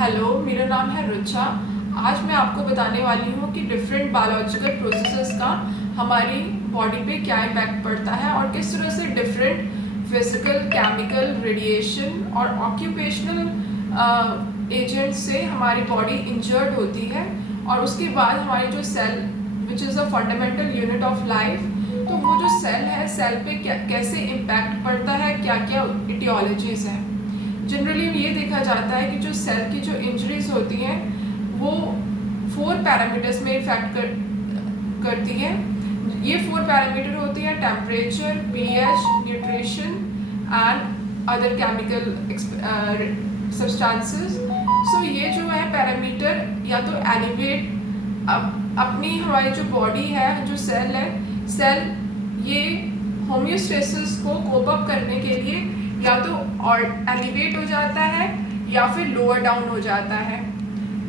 Hello, मेरा नाम है रुचा। आज मैं आपको बताने वाली हूँ कि डिफरेंट बायोलॉजिकल प्रोसेसेस का हमारी बॉडी पे क्या इम्पैक्ट पड़ता है और किस तरह से डिफरेंट फिजिकल, केमिकल, रेडिएशन और ऑक्यूपेशनल एजेंट से हमारी बॉडी इंजर्ड होती है और उसके बाद हमारी जो cell which is a fundamental unit of life, तो वो जो सेल है, सेल पे कैसे इम्पैक्ट पड़ता है, क्या क्या इटियोलॉजीज़ हैं। जनरली ये देखा जाता है कि जो सेल की जो इंजरीज होती हैं वो 4 पैरामीटर्स में इफेक्ट करती हैं। ये 4 पैरामीटर होती हैं: temperature, pH, nutrition and other chemical substances. So ये जो है पैरामीटर या तो एलिवेट अपनी हमारी जो बॉडी है, जो सेल है, सेल ये होम्योस्टेसिस को कोप अप करने के लिए या तो और एलिवेट हो जाता है या फिर लोअर डाउन हो जाता है।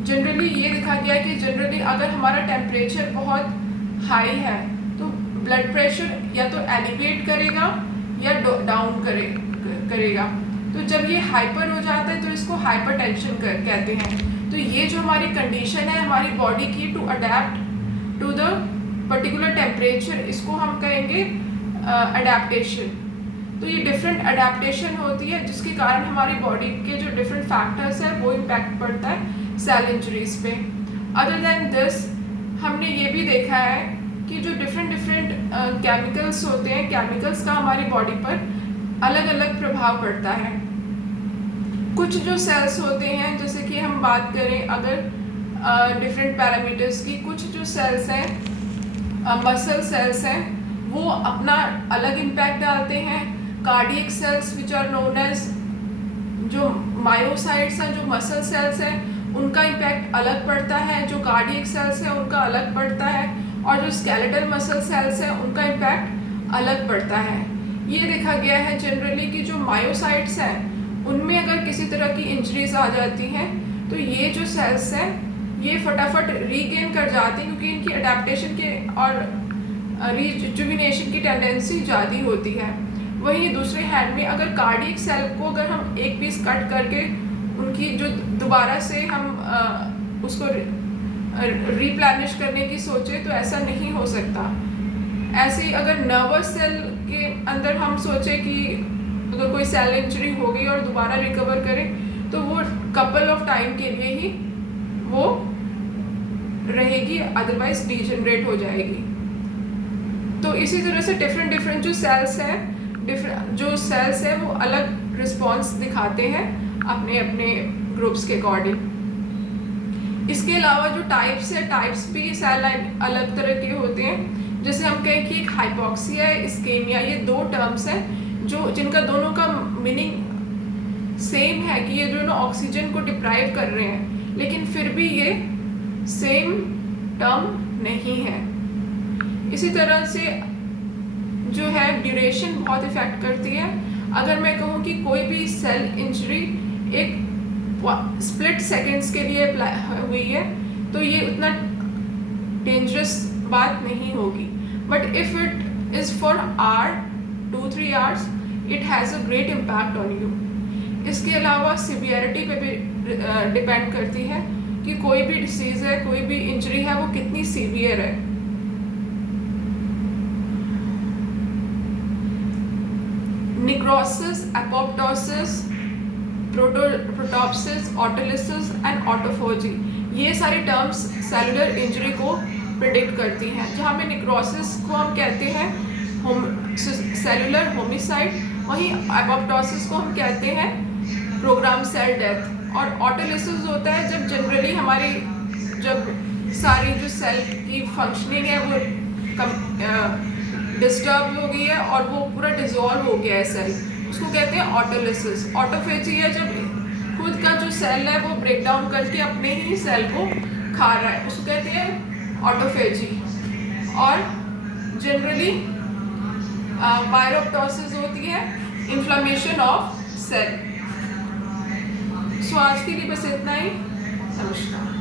जनरली ये देखा गया है कि जनरली अगर हमारा टेम्परेचर बहुत हाई है तो ब्लड प्रेशर या तो एलिवेट करेगा या डाउन करेगा। तो जब ये हाइपर हो जाता है तो इसको हाइपरटेंशन कहते हैं। तो ये जो हमारी कंडीशन है हमारी बॉडी की to adapt to the particular temperature, इसको हम कहेंगे अडेप्टेशन। तो ये डिफरेंट अडेप्टेशन होती है जिसके कारण हमारी बॉडी के जो डिफरेंट फैक्टर्स हैं वो इम्पैक्ट पड़ता है सेल इंजरीज पे। अदर देन दिस हमने ये भी देखा है कि जो डिफरेंट केमिकल्स होते हैं, केमिकल्स का हमारी बॉडी पर अलग अलग प्रभाव पड़ता है। कुछ जो सेल्स होते हैं, जैसे कि हम बात करें अगर डिफरेंट पैरामीटर्स की, कुछ जो सेल्स हैं मसल सेल्स हैं वो अपना अलग इम्पैक्ट डालते हैं। Cardiac cells which are known as जो मायोसाइट्स हैं, जो मसल सेल्स हैं, उनका इम्पैक्ट अलग पड़ता है। जो कार्डियक सेल्स हैं उनका अलग पड़ता है और जो स्केलेटल मसल सेल्स हैं उनका इम्पैक्ट अलग पड़ता है। ये देखा गया है जनरली कि जो मायोसाइट्स हैं उनमें अगर किसी तरह की इंजरीज आ जाती हैं तो ये जो सेल्स हैं ये फटाफट रीगेन कर जाती हैं क्योंकि इनकी अडेप्टेशन के और रिजुविनेशन की टेंडेंसी ज़्यादा होती है। वहीं दूसरे हैंड में अगर कार्डियक सेल को अगर हम एक पीस कट करके उनकी जो दोबारा से हम उसको रिप्लेनिश करने की सोचे तो ऐसा नहीं हो सकता। ऐसे ही अगर नर्वस सेल के अंदर हम सोचे कि अगर कोई सेल इंजरी हो गई और दोबारा रिकवर करें तो वो कपल ऑफ टाइम के लिए ही वो रहेगी, अदरवाइज डिजेनरेट हो जाएगी। तो इसी तरह से डिफरेंट जो सेल्स हैं, जो सेल्स हैं वो अलग रिस्पॉन्स दिखाते हैं अपने अपने ग्रुप्स के अकॉर्डिंग। इसके अलावा जो टाइप्स है, टाइप्स भी सेल अलग तरह के होते हैं। जैसे हम कहें कि एक हाइपोक्सिया है, इस्केमिया, ये 2 टर्म्स हैं जो जिनका दोनों का मीनिंग सेम है कि ये दोनों ऑक्सीजन को डिप्राइव कर रहे हैं, लेकिन फिर भी ये सेम टर्म नहीं है। इसी तरह से जो है ड्यूरेशन बहुत इफेक्ट करती है। अगर मैं कहूँ कि कोई भी सेल इंजरी एक स्प्लिट सेकेंड्स के लिए हुई है तो ये उतना डेंजरस बात नहीं होगी, but if it is for hour 2-3 hours it has a great impact on you. इसके अलावा सिवियरिटी पे भी डिपेंड करती है कि कोई भी डिसीज़ है, कोई भी इंजरी है वो कितनी सीवियर है। निक्रोसिस, एपोप्टोसिस, प्रोटोप्सिस, ऑटोलिसिस एंड ऑटोफोजी, ये सारी टर्म्स सेलुलर इंजरी को प्रिडिक्ट करती हैं। जहाँ पे निक्रोसिस को हम कहते हैं सेलुलर होमिसाइड, वहीं एपोप्टोसिस को हम कहते हैं प्रोग्राम सेल डेथ। और ऑटोलिसिस होता है जब जनरली हमारी जब सारी जो सेल की फंक्शनिंग है वो डिस्टर्ब हो गई है और वो पूरा डिजोल्व हो गया है सेल, उसको कहते हैं ऑटोलिसिस। ऑटोफेजी है जब खुद का जो सेल है वो ब्रेक डाउन करके अपने ही सेल को खा रहा है, उसको कहते हैं ऑटोफेजी। और जनरली पायरोप्टोसिस होती है इन्फ्लेमेशन ऑफ सेल। सो आज के लिए बस इतना ही। नमस्कार।